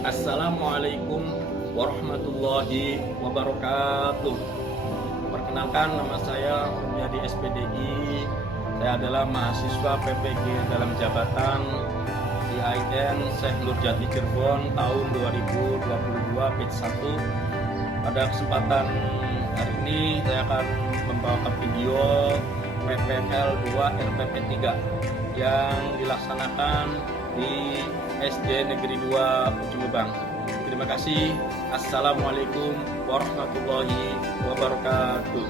Assalamualaikum warahmatullahi wabarakatuh. Perkenalkan, nama saya Rumiadi SPDI. Saya adalah mahasiswa PPG dalam jabatan IAIN Syekh Nurjati Cirebon tahun 2022 batch 1. Pada kesempatan hari ini saya akan membawakan video PPL 2 RPP 3 yang dilaksanakan di SD Negeri 2 Ujung Lebang. Terima kasih. Assalamualaikum warahmatullahi wabarakatuh.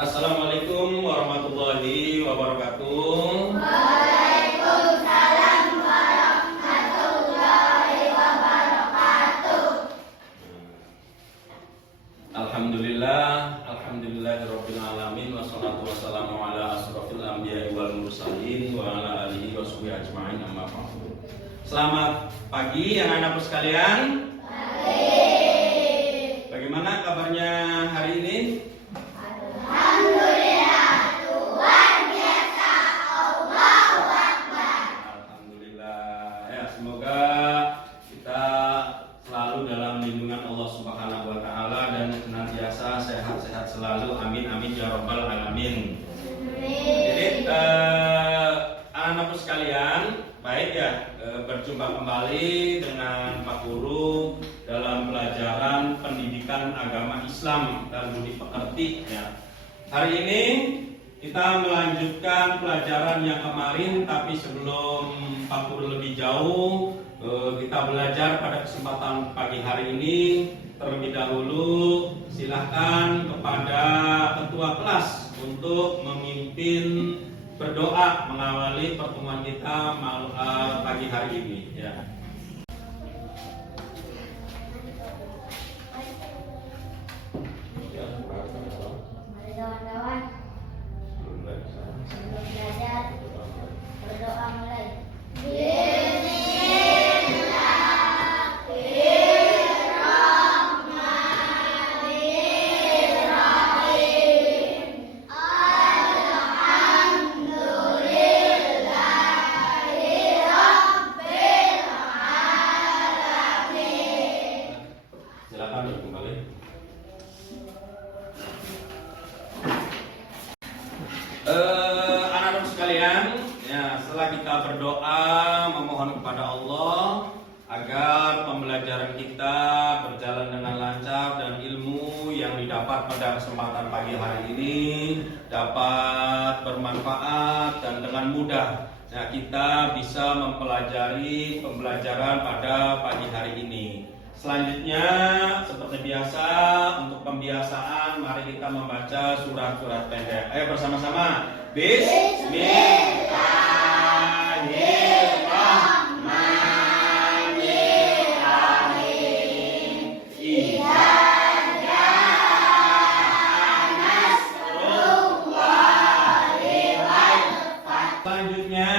Assalamualaikum warahmatullahi wabarakatuh. Waalaikumsalam warahmatullahi wabarakatuh. Alhamdulillahirabbil alamin, wassalatu wassalamu ala asrofil anbiya'i wal mursalin wa ala alihi washabihi ajma'in, amma ba'du. Selamat pagi anak-anakku sekalian. Pagi. Bagaimana kabarnya hari ini? Alhamdulillah, luar biasa. Allahu Akbar. Alhamdulillah. Ya, semoga kita selalu dalam lindungan Allah Subhanahu wa taala dan senantiasa sehat-sehat selalu. Amin amin ya rabbal alamin. Jadi anak-anakku sekalian, baik ya, berjumpa kembali dengan Pak Guru dalam pelajaran pendidikan agama Islam dan budi pekerti ya. Hari ini kita melanjutkan pelajaran yang kemarin, tapi sebelum Pak Guru lebih jauh, kita belajar pada kesempatan pagi hari ini. Terlebih dahulu silahkan kepada ketua kelas untuk memimpin berdoa mengawali pertemuan kita pagi hari ini ya. Mari kawan-kawan, sebelum belajar berdoa mulai. Silakan kembali. Anak-anak sekalian, ya, setelah kita berdoa memohon kepada Allah agar pembelajaran kita berjalan dengan lancar dan ilmu yang didapat pada kesempatan pagi hari ini dapat bermanfaat dan dengan mudah kita bisa mempelajari pembelajaran pada pagi hari ini. Selanjutnya, seperti biasa, untuk pembiasaan, mari kita membaca surat-surat pendek. Ayo bersama-sama. Bismillahirrahmanirrahim. Idza jaa nasrullahi wal fath. Selanjutnya,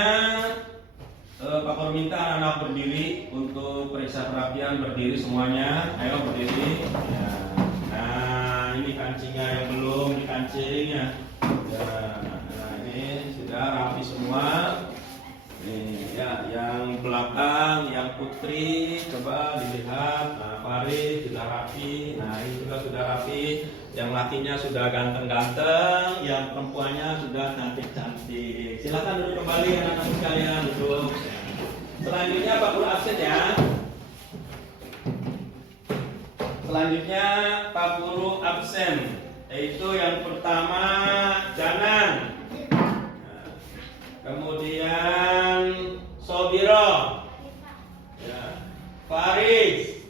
Pak Guru minta anak-anak berdiri untuk periksa kerapian. Berdiri semuanya, ayo berdiri ya. Nah, ini kancingnya yang belum dikancing ya. Nah, ini sudah rapi semua. Nih ya, yang belakang, yang putri coba dilihat. Nah, Farid sudah rapi. Nah, ini juga sudah rapi. Yang lakinya sudah ganteng-ganteng, yang perempuannya sudah cantik-cantik. Silakan duduk kembali anak-anak sekalian, duduk. Selanjutnya Pak Guru absen ya. Selanjutnya Pak Guru absen, yaitu yang pertama Janan, kemudian Sobiro, ya, Faris,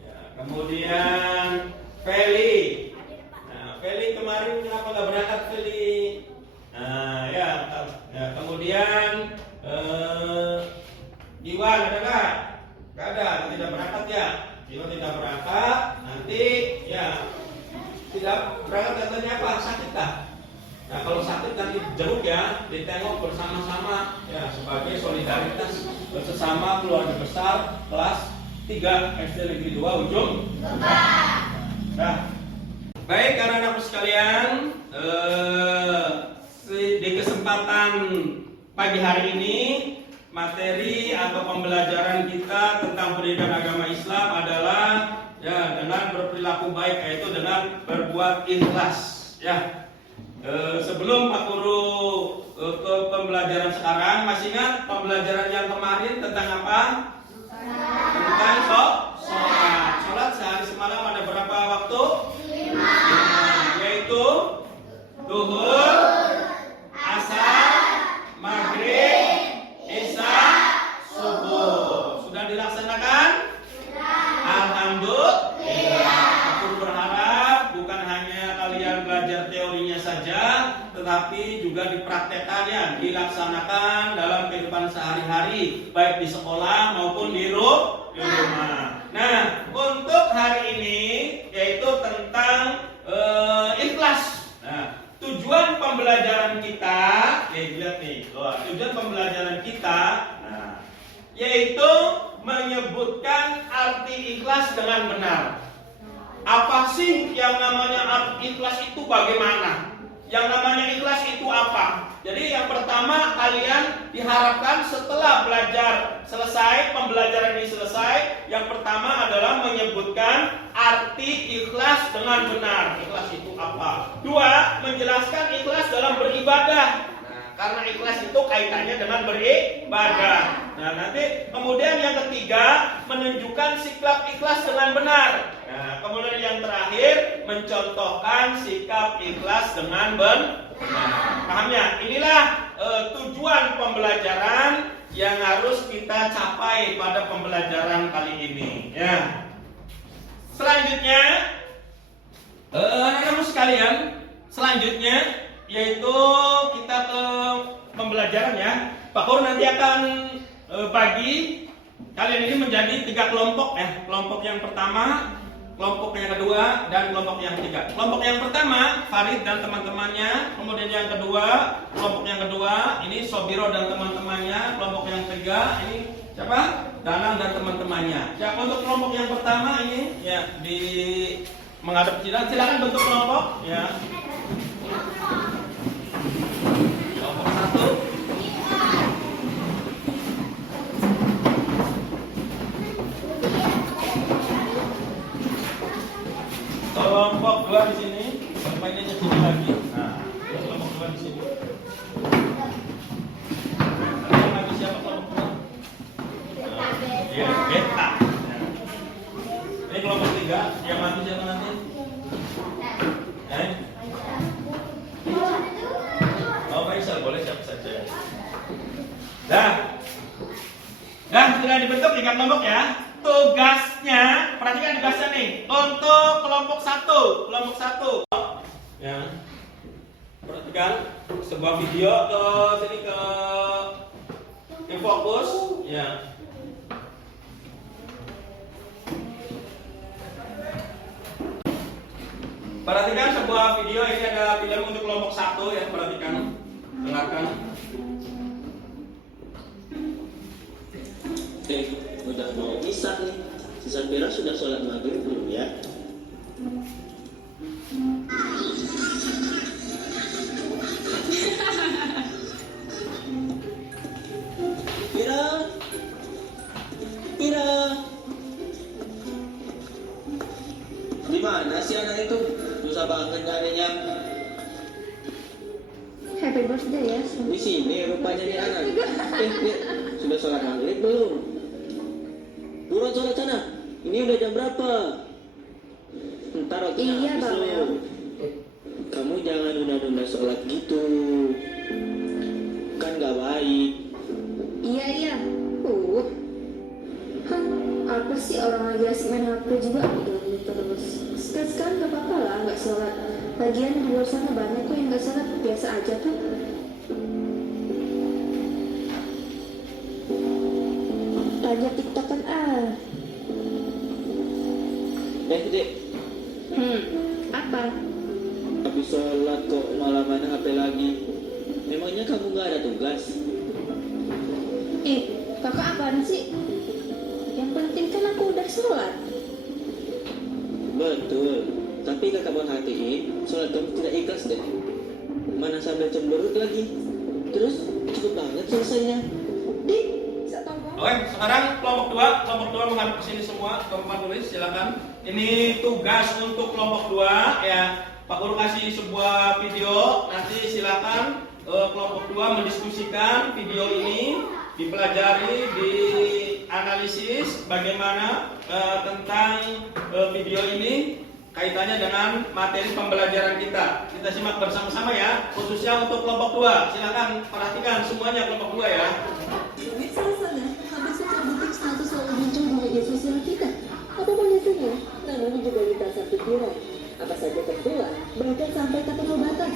ya, kemudian Feli. Nah, Feli kemarin kenapa nggak berangkat Feli? Nah, ya, kemudian Iwan ada nggak? Nggak ada, tidak berangkat ya. Iwan tidak berangkat, nanti ya tidak berangkat katanya apa? Sakit kah? Nah, kalau sakit nanti jeruk ya, ditengok bersama-sama ya sebagai solidaritas bersama keluarga besar kelas 3 SD Negeri 2 Ujung Lebang. Nah, baik anak-anakku sekalian, si kesempatan pagi hari ini, materi atau pembelajaran kita tentang pendidikan agama Islam adalah ya dengan berperilaku baik, yaitu dengan berbuat ikhlas. Ya, sebelum Pak Guru ke pembelajaran sekarang, masih ingat pembelajaran yang kemarin tentang apa? Tentang sholat. Sholat sehari semalam ada berapa waktu? 5. Yaitu Duhur, Asar, Maghrib, Isya, Subuh. Sudah dilaksanakan? Alhamdulillah. Aku berharap bukan hanya kalian belajar teorinya saja, tetapi juga dipraktekkan ya, dilaksanakan dalam kehidupan sehari-hari, baik di sekolah maupun di rumah. Nah, untuk hari ini yaitu tentang ikhlas. Nah, tujuan pembelajaran kita, lihat nih, tujuan pembelajaran kita, nah, yaitu menyebutkan arti ikhlas dengan benar. Apa sih yang namanya arti ikhlas itu bagaimana? Yang namanya ikhlas itu apa? Jadi yang pertama, kalian diharapkan setelah belajar selesai, pembelajaran ini selesai, yang pertama adalah menyebutkan arti ikhlas dengan benar. Ikhlas itu apa? 2, menjelaskan ikhlas dalam beribadah. Nah, karena ikhlas itu kaitannya dengan beribadah. Nah, nanti kemudian yang ketiga, menunjukkan sikap ikhlas dengan benar. Nah, kemudian yang terakhir, mencontohkan sikap ikhlas dengan benar. Pahamnya? Inilah tujuan pembelajaran yang harus kita capai pada pembelajaran kali ini. Ya. Selanjutnya, anak-anak sekalian, selanjutnya yaitu kita ke pembelajaran ya. Pak Guru nanti akan bagi kalian ini menjadi 3 kelompok ya. Kelompok yang pertama, kelompok yang kedua, dan kelompok yang ketiga. Kelompok yang pertama, Farid dan teman-temannya. Kemudian yang kedua, kelompok yang kedua, ini Sobiro dan teman-temannya. Kelompok yang ketiga, ini siapa? Danang dan teman-temannya. Ya, untuk kelompok yang pertama ini ya di menghadap silakan bentuk kelompok ya. Kelompok 1. Kelompok 2 di sini, mainnya di sini lagi. Nah, kelompok 2 di sini. Yang lagi siapa kelompok 2? Iya, beta. Ini kelompok 3, yang mati siapa nanti? Oh, Faisal, boleh siapa saja. Dah, sudah dibentuk 3 kelompok ya. Tugasnya, perhatikan tugasnya nih. Untuk kelompok 1 ya. Perhatikan sebuah video ke sini ke fokus ya. Perhatikan sebuah video, ini ada film untuk kelompok 1 ya, perhatikan, dengarkan. Udah mau isya nih. Si Safira sudah sholat maghrib belum ya? Fira, di mana sih anak itu? Susah banget nyarinya. Happy birthday ya. Di sini rupanya nih anak. Dia sudah sholat maghrib belum? Buruan sholat sana. Ini udah jam berapa? Ntar waktunya Iya, habis Bang loh. Kamu jangan nunda-nunda sholat gitu. Kan gak baik. Iya. Apa sih orang lagi asik main HP juga diganggu terus. Sekarang gak apa-apa lah gak sholat. Lagian di luar sana banyak kok yang gak sholat. Biasa aja tuh. Aja tiktokan Dek. Apa? Habis sholat kok malah main HP lagi. Memangnya kamu gak ada tugas? Kakak apaan sih? Yang penting kan aku udah sholat. Betul. Tapi kakak perhatiin sholat kamu tidak ikhlas deh. Mana sambil cemberut lagi. Terus cepet banget selesainya. Dik, saya tahu banget. Oke, sekarang kelompok 2 menghadap ke sini semua. Kelompok tulis, silakan. Ini tugas untuk kelompok 2 ya. Pak Guru kasih sebuah video, nanti silakan kelompok 2 mendiskusikan video ini, dipelajari, dianalisis bagaimana tentang video ini kaitannya dengan materi pembelajaran kita. Kita simak bersama-sama ya, khususnya untuk kelompok 2. Silakan perhatikan semuanya kelompok 2 ya. Ini salah sana, hampir setiap detik status selalu muncul di media sosial kita. Apapun isinya, namanya juga lintasan pikiran. Apa saja tertular, bahkan sampai tak kenal batas.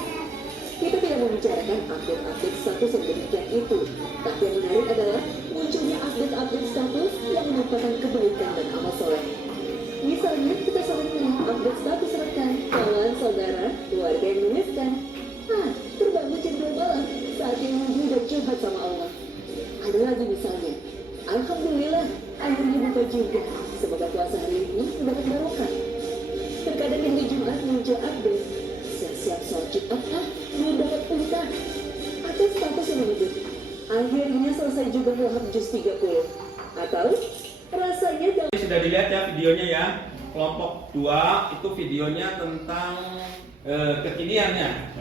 Kita tidak membicarakan update-update status yang demikian itu. Tapi yang menarik adalah munculnya update-update status yang merupakan kebaikan dan amal soleh. Misalnya, kita saling update status rekan, kawan, saudara, keluarga yang menuliskan. Terbangun jam 2 malam, saatnya wudhu dan curhat sama Allah. Ada lagi misalnya, Alhamdulillah, akhirnya buka juga. Semoga puasa hari ini mendapat barokah. Terkadang hari Jumat muncul update. Siap-siap sholat Jumat, belum dapat ultah. Atau status yang menyebut, akhirnya selesai juga lahap juz 30. Atau, rasanya dalam... Sudah dilihat ya videonya ya. Kelompok 2 itu videonya tentang kekiniannya,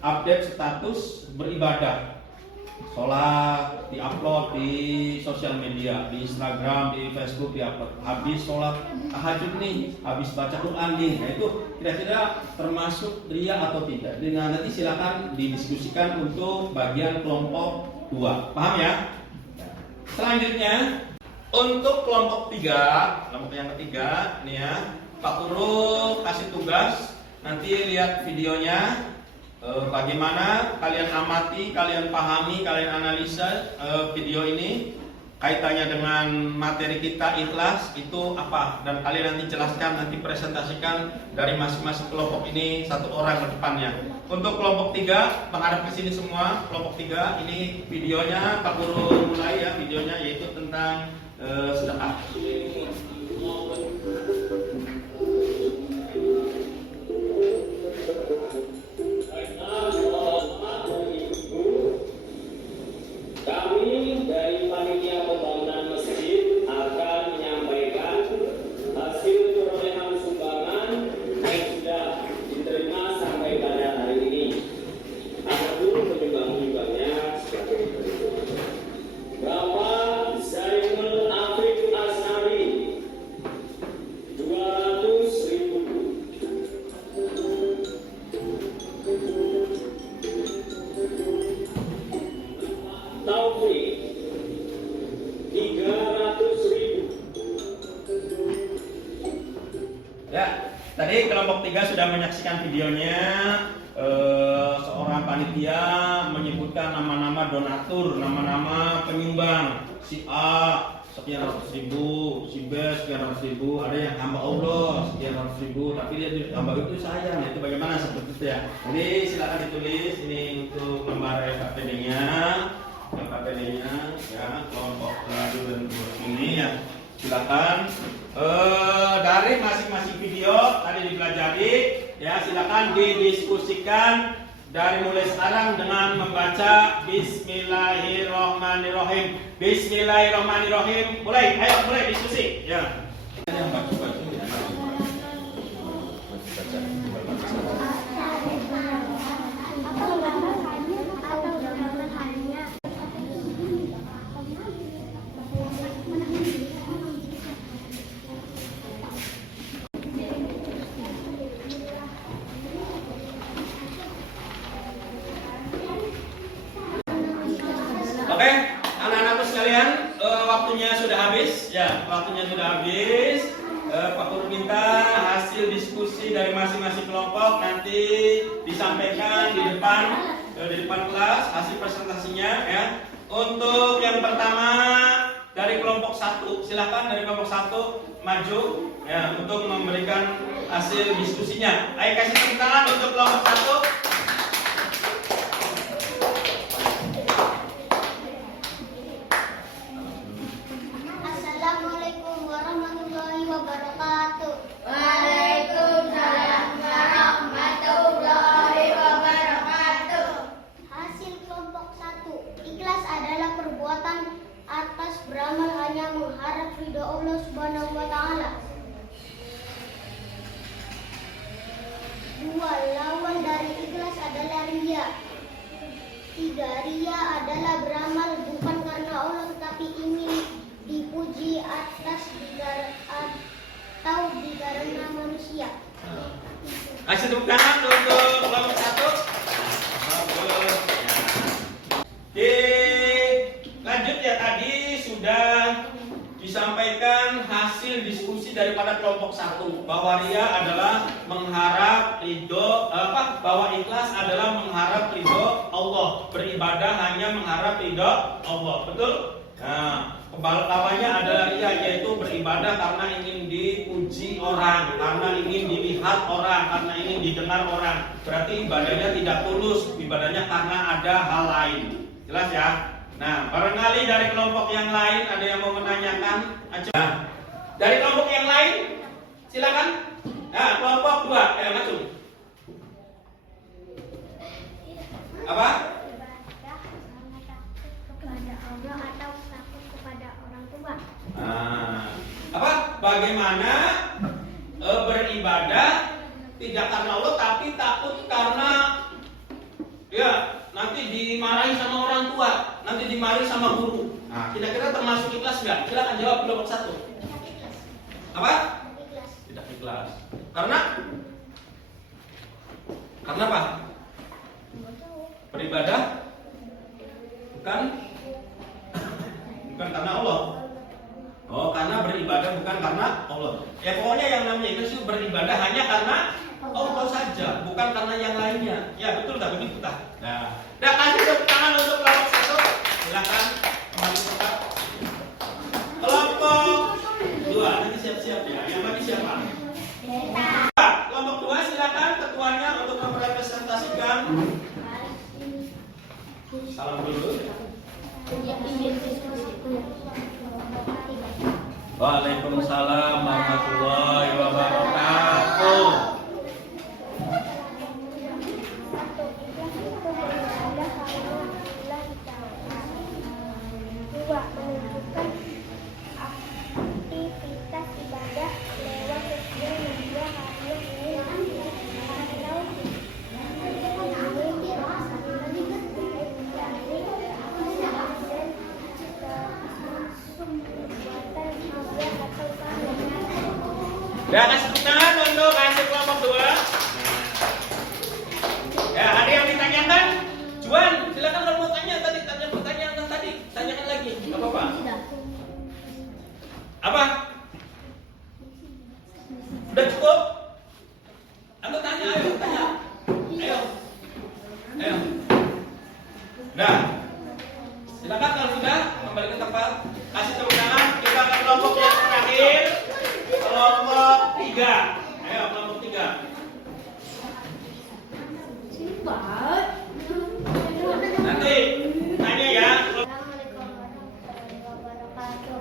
update status beribadah, sholat diupload di sosial media, di Instagram, di Facebook diupload. Habis sholat tahajud nih, habis baca Quran nih, nah itu kira-kira termasuk ria atau tidak? Dengan nanti silakan didiskusikan untuk bagian kelompok 2. Paham ya? Selanjutnya untuk kelompok 3, kelompok yang ketiga nih ya, Pak Guru kasih tugas, nanti lihat videonya, bagaimana kalian amati, kalian pahami, kalian analisa video ini kaitannya dengan materi kita ikhlas itu apa, dan kalian nanti jelaskan, nanti presentasikan dari masing-masing kelompok ini satu orang ke depannya. Untuk kelompok 3 menghadap ke sini semua. Kelompok 3 ini videonya Pak Guru mulai ya, videonya yaitu tentang sedekah. Kami dari panitia pembangunan masjid akan menyampaikan hasil perolehan sumbangan yang sudah diterima sampai pada hari ini. Adapun penyumbang-penyumbangnya sebagai berikut. Bapak Zainul Afif Asnari 200.000. Taufik 300.000. Ya, tadi kelompok 3 sudah menyaksikan videonya. Seorang panitia menyebutkan nama-nama donatur, nama-nama penyumbang. Si A sekian ratus ribu, si B sekian ratus ribu, ada yang hamba Allah sekian ratus ribu, tapi dia hamba itu sayang. Itu bagaimana seperti itu ya? Jadi silakan ditulis ini untuk lembar LKPD-nya. LKPD-nya ya, kelompok 1 dan 2 ini ya. Silakan dari masing-masing video tadi dipelajari ya, silakan didiskusikan dari mulai sekarang dengan membaca Bismillahirrahmanirrahim. Bismillahirrahmanirrahim. Mulai, ayo mulai diskusi ya. Yang baca-baca ya. Oke, anak-anakku sekalian, waktunya sudah habis. Ya, waktunya sudah habis. Pak Guru minta hasil diskusi dari masing-masing kelompok nanti disampaikan di depan kelas hasil presentasinya ya. Untuk yang pertama dari kelompok 1, silakan dari kelompok 1 maju ya untuk memberikan hasil diskusinya. Ayo kasih tepuk tangan untuk kelompok 1. Assalamualaikum warahmatullahi wabarakatuh. Waalaikumsalam warahmatullahi wabarakatuh. Hasil Kasih tepuk tangan untuk kelompok 1. Bagus. Lanjut ya, tadi sudah disampaikan hasil diskusi daripada kelompok 1 bahwa ria adalah mengharap ridho bahwa ikhlas adalah mengharap ridho Allah, beribadah hanya mengharap ridho Allah, betul? Nah, lawannya adalah ria, yaitu beribadah karena ingin dipuji orang, karena ingin dilihat orang, karena ingin didengar orang. Berarti ibadahnya tidak tulus, ibadahnya karena ada hal lain. Jelas ya? Nah, barangkali dari kelompok yang lain ada yang mau menanyakan. Nah, dari kelompok yang lain, silakan. Nah, kelompok 2, ngacung. Apa? Ibadah karena takut kepada Allah atau takut kepada orang tua. Nah, apa? Bagaimana beribadah tidak karena Allah tapi takut karena ya nanti dimarahi sama orang tua, nanti dimarahi sama guru. Nah, kira-kira termasuk ikhlas nggak? Silakan jawab kelompok 1. Tidak ikhlas. Apa? Tidak ikhlas. Tidak ikhlas. Karena apa? Beribadah bukan karena Allah. Oh, karena beribadah bukan karena Allah. Ya pokoknya yang namanya ikhlas itu beribadah hanya karena Allah saja, bukan karena yang lainnya. Ya betul tak begitu tak? Nah, kasih tepuk tangan untuk kelompok 1. Silakan kembali tetap. Kelompok 2 nanti siap-siap ya. Yang lagi siapa? Kelompok 2 silakan ketuanya untuk mempresentasikan. Salam dulu. Waalaikumsalam warahmatullahi wabarakatuh. Menunjukkan aktivitas ibadah lewat sosial media harus Ya, kasih tepuk tangan untuk kasih kelompok 2. Ya, ada yang ditanyakan? Juan, silakan kalau mau tanya tadi, tanya pertanyaan yang tadi, tanyakan lagi. Enggak apa-apa. Apa? Udah cukup? Anda tanya, ayo, tanya. Ayo. Nah, silakan kalau sudah kembali ke tempat. Kasih tepuk tangan. Kita ke kelompok yang terakhir. Kelompok 3. Ayo, kelompok 3. Nanti tanya ya. Assalamualaikum warahmatullahi wabarakatuh.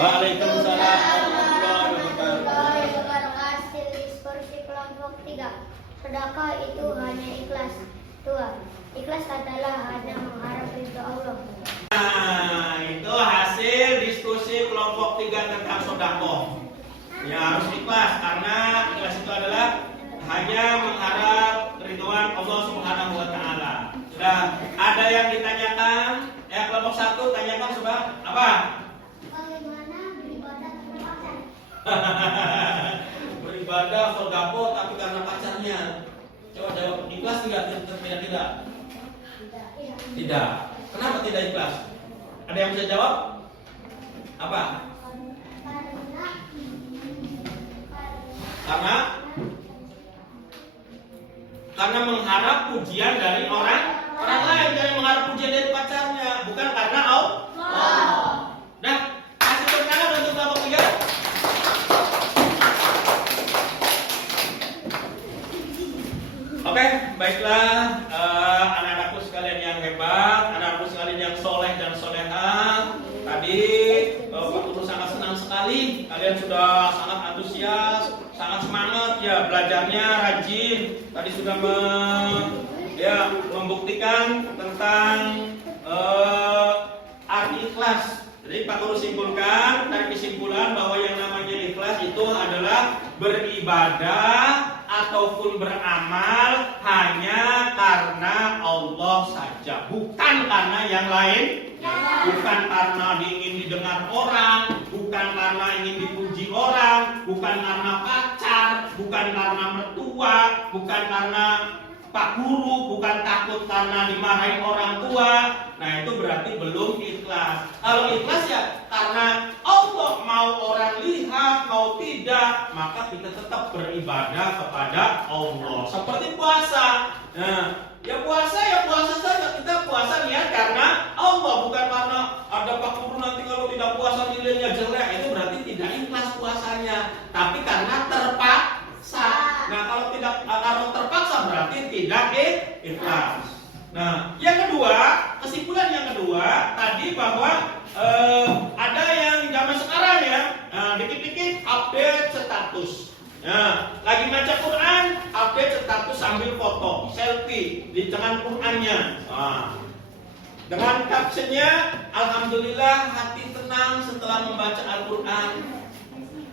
Waalaikumsalam warahmatullahi wabarakatuh. Hasil diskusi kelompok 3. Sedekah itu hanya ikhlas. 2. Ikhlas adalah hanya mengharap ridho Allah. Nah, itu hasil diskusi kelompok 3 tentang sedekah. Ya, harus ikhlas karena ikhlas itu adalah hanya mengharap ridhoan Allah Subhanahu wa taala. Sudah ada yang ditanyakan? Ya, kelompok 1 tanyakan sudah apa? Bagaimana beribadah tanpa pacar? Beribadah sedekah tapi karena pacarnya. Coba jawab, ikhlas tidak? Tidak. Tidak. Kenapa tidak ikhlas? Ada yang bisa jawab? Apa? Karena mengharap pujian dari orang lain, dari mengharap pujian dari pacarnya, bukan karena Allah. Nah, kasih tepuk tangan untuk kelompok 3. Oke, baiklah anak-anakku sekalian yang hebat, anak-anakku sekalian yang soleh dan solehah. Tadi Pak Guru sangat senang sekali, kalian sudah sangat antusias, sangat semangat ya belajarnya, rajin. Tadi sudah membuktikan tentang arti ikhlas. Jadi Pak Guru simpulkan dari kesimpulan bahwa yang namanya ikhlas itu adalah beribadah ataupun beramal hanya karena Allah saja, bukan karena yang lain, bukan karena ingin didengar orang, bukan karena ingin dipuji orang, bukan karena pacar. besar, bukan karena mertua, bukan karena Pak Guru, bukan takut karena dimarahin orang tua. Nah itu berarti belum ikhlas. Kalau ikhlas ya karena Allah mau orang lihat, mau tidak, maka kita tetap beribadah kepada Allah. Seperti puasa. Nah, ya puasa saja. Kita puasa niat karena Allah, bukan karena ada Pak Guru nanti kalau tidak puasa nilainya jelek. Itu berarti tidak ikhlas puasanya. Tapi karena terpaksa. Nah kalau terpaksa berarti tidak ikhlas. Nah yang kedua, kesimpulan yang kedua tadi bahwa ada yang zaman sekarang ya, dikit-dikit update status. Nah, lagi baca Quran, update status sambil foto, selfie di tengah Qurannya. Nah, dengan captionnya, Alhamdulillah hati tenang setelah membaca Al-Quran.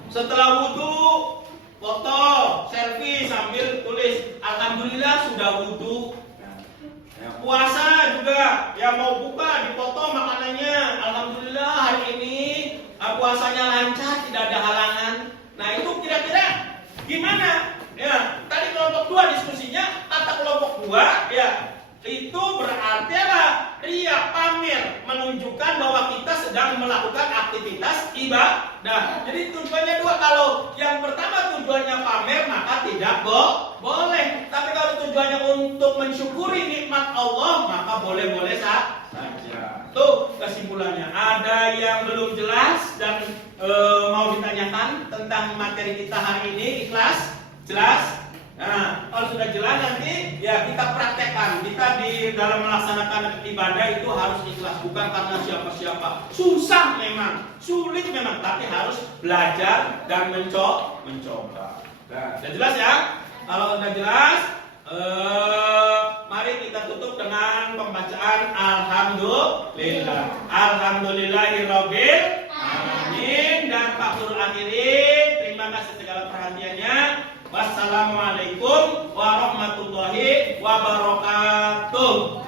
Setelah wudhu, foto, selfie sambil tulis Alhamdulillah sudah wudhu. Ya, puasa juga, ya mau buka dipoto makanannya. Alhamdulillah hari ini puasanya lancar, tidak ada halangan. Nah itu kira-kira gimana? Ya tadi kelompok 2 diskusinya, kata kelompok 2 ya itu berarti apa? Ria, pamer, menunjukkan bahwa kita sedang melakukan aktivitas ibadah. Jadi tujuannya 2. Kalau yang pertama tujuannya pamer, maka tidak boleh. Tapi kalau tujuannya untuk mensyukuri nikmat Allah, maka boleh-boleh saja. Tuh kesimpulannya. Ada yang belum jelas dan mau ditanyakan tentang materi kita hari ini? Ikhlas? Jelas? Nah, kalau sudah jelas nanti ya kita praktekkan. Kita di dalam melaksanakan ibadah itu harus ikhlas, bukan karena siapa-siapa. Susah memang, sulit memang, tapi harus belajar dan mencoba. Nah, sudah jelas ya? Kalau sudah jelas, mari kita tutup dengan pembacaan Alhamdulillah. Alhamdulillahirabbil alamin. Dan Pak Guru akhiri, terima kasih segala perhatiannya. Wassalamualaikum warahmatullahi wabarakatuh.